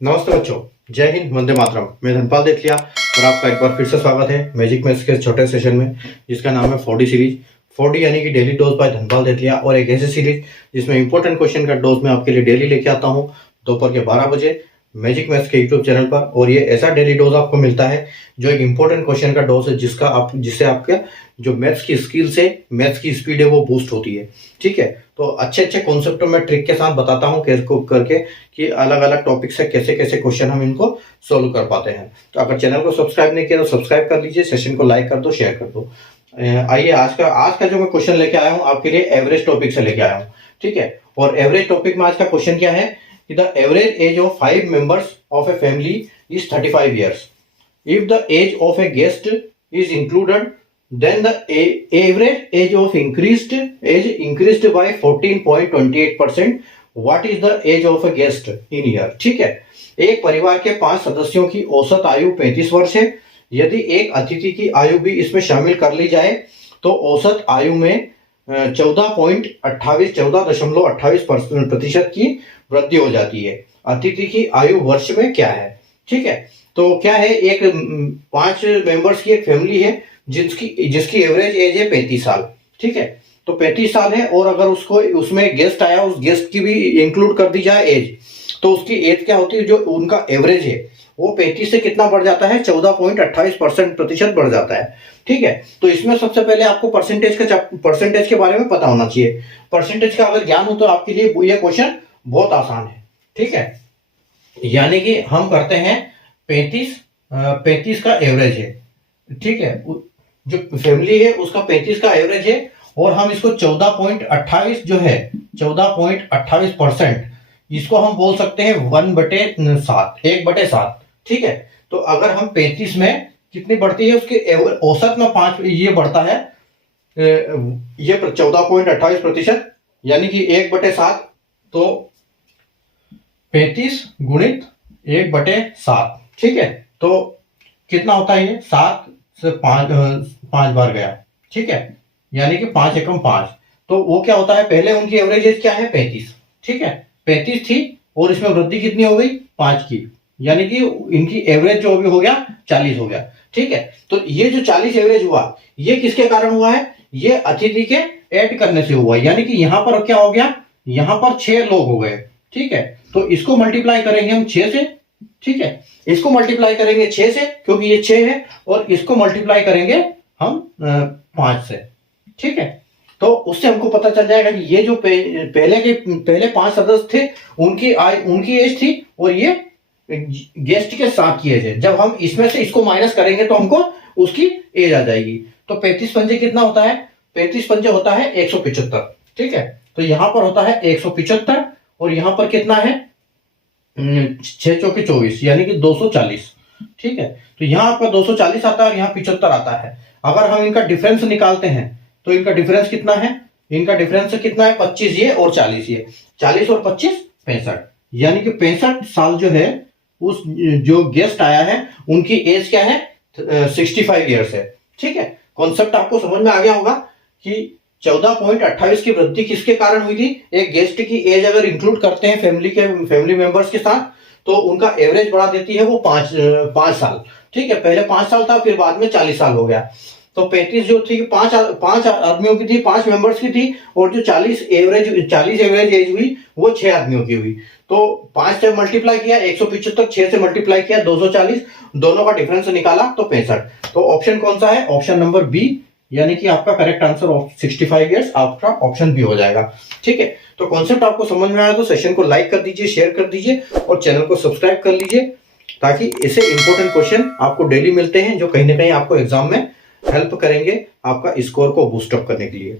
नमस्ते बच्चों, जय हिंद, वंदे मातरम। मैं धनपाल देथिया और आपका एक बार फिर से स्वागत है मैजिक मैथ्स के छोटे सेशन में, जिसका नाम है 4D सीरीज। 4D यानी कि डेली डोज बाय धनपाल देथिया, और एक ऐसी सीरीज जिसमें इंपॉर्टेंट क्वेश्चन का डोज मैं आपके लिए डेली लेके आता हूँ दोपहर के 12 बजे मैजिक मैथ्स के यूट्यूब चैनल पर। और ये ऐसा डेली डोज आपको मिलता है जो एक इंपॉर्टेंट क्वेश्चन का डोज है, जिससे आपका जो मैथ्स की स्किल्स है, मैथ्स की स्पीड है, वो बूस्ट होती है। ठीक है, तो अच्छे अच्छे कॉन्सेप्ट में ट्रिक के साथ बताता हूँ कैसे करके कि अलग अलग टॉपिक से कैसे कैसे क्वेश्चन हम इनको सोल्व कर पाते हैं। तो अगर चैनल को सब्सक्राइब नहीं किया तो सब्सक्राइब कर लीजिए, सेशन को लाइक कर दो, शेयर कर दो। आइए आज का जो मैं क्वेश्चन लेके आया हूँ आपके लिए एवरेज टॉपिक से लेके आया हूँ। ठीक है, और एवरेज टॉपिक में आज का क्वेश्चन क्या है कि the average age of 5 members of a family is 35 years. If the age of a guest is included, then the average age of increased by 14.28%. What is the age of a guest in year? ठीक है, एक परिवार के 5 सदस्यों की औसत आयु 35 वर्ष है। यदि एक अतिथि की आयु भी इसमें शामिल कर ली जाए तो औसत आयु में 14.28% की वृद्धि हो जाती है। अतिथि की आयु वर्ष में क्या है? ठीक है, तो क्या है, एक 5 मेंबर्स की एक फैमिली है जिसकी एवरेज एज है 35 साल। ठीक है, तो 35 साल है, और अगर उसमें गेस्ट आया, उस गेस्ट की भी इंक्लूड कर दी जाए एज, तो उसकी एज क्या होती है, जो उनका एवरेज है वो 35 से कितना बढ़ जाता है, 14.28% बढ़ जाता है। ठीक है, तो इसमें सबसे पहले आपको परसेंटेज के बारे में पता होना चाहिए। परसेंटेज का अगर ज्ञान हो तो आपके लिए यह क्वेश्चन बहुत आसान है। ठीक है, यानी कि हम करते हैं 35 का एवरेज है। ठीक है, जो फैमिली है उसका 35 का एवरेज है, और हम इसको 14.28 जो है 14.28%, इसको हम बोल सकते हैं 1/7। ठीक है, तो अगर हम 35 में कितनी बढ़ती है, उसके औसत में 5 ये बढ़ता है, ये 14.28%, यानी कि 1/7, तो 35 गुणित 1/7। ठीक है, तो कितना होता है, ये 7 से 5 बार गया। ठीक है, यानी कि 5 एकम 5, तो वो क्या होता है, पहले उनकी एवरेज एज क्या है, 35। ठीक है, 35 थी, और इसमें वृद्धि कितनी हो गई, 5 की, यानी कि इनकी एवरेज जो भी हो गया 40 हो गया। ठीक है, तो ये जो 40 एवरेज हुआ, ये किसके कारण हुआ है, ये अतिथि के ऐड करने से हुआ, यानी कि यहां पर क्या हो गया, यहां पर 6 लोग हो गए। ठीक है, तो इसको मल्टीप्लाई करेंगे हम 6 से। ठीक है, इसको मल्टीप्लाई करेंगे 6 से, क्योंकि ये 6 है, और इसको मल्टीप्लाई करेंगे हम 5 से। ठीक है, तो उससे हमको पता चल जाएगा कि ये जो पहले 5 सदस्य थे, उनकी एज थी, और ये गेस्ट के साथ की एज है। जब हम इसमें से इसको माइनस करेंगे तो हमको उसकी एज आ जाएगी। तो 35 पंजे कितना होता है, 35 पंजे होता है 175। ठीक है, तो यहां पर होता है 175, और यहां पर कितना है, 6 चौके 24, यानी कि 240। ठीक है, तो यहां आपका 240 आता है और यहाँ 75 आता है। अगर हम इनका डिफरेंस निकालते हैं तो इनका डिफरेंस कितना है, इनका डिफरेंस कितना है, 25 ये और 40 ये, 40 और 25 65, यानी कि 65 साल जो है उस जो गेस्ट आया है उनकी एज क्या है, 65 ईयर्स है। ठीक है, कॉन्सेप्ट आपको समझ में आ गया होगा कि 14.28 की वृद्धि किसके कारण हुई थी, एक गेस्ट की एज अगर इंक्लूड करते हैं फैमिली मेंबर्स के साथ, तो उनका एवरेज बढ़ा देती है वो 5 साल। ठीक है, पहले 5 साल था, फिर बाद में 40 साल हो गया। तो 35 जो थी 5 आदमियों की थी, 5 मेंबर्स की थी, और जो 40 एवरेज एज हुई वो 6 आदमियों की हुई। तो 5 से मल्टीप्लाई किया 175, 6 से मल्टीप्लाई किया 240, दोनों का डिफरेंस निकाला तो 65। तो ऑप्शन कौन सा है, ऑप्शन नंबर बी, यानी कि आपका करेक्ट आंसर 65 इयर्स आपका ऑप्शन बी हो जाएगा। ठीक है, तो कॉन्सेप्ट आपको समझ में आया तो सेशन को लाइक कर दीजिए, शेयर कर दीजिए, और चैनल को सब्सक्राइब कर लीजिए, ताकि ऐसे इंपॉर्टेंट क्वेश्चन आपको डेली मिलते हैं जो कहीं ना कहीं आपको एग्जाम में हेल्प करेंगे आपका स्कोर को बूस्टअप करने के लिए।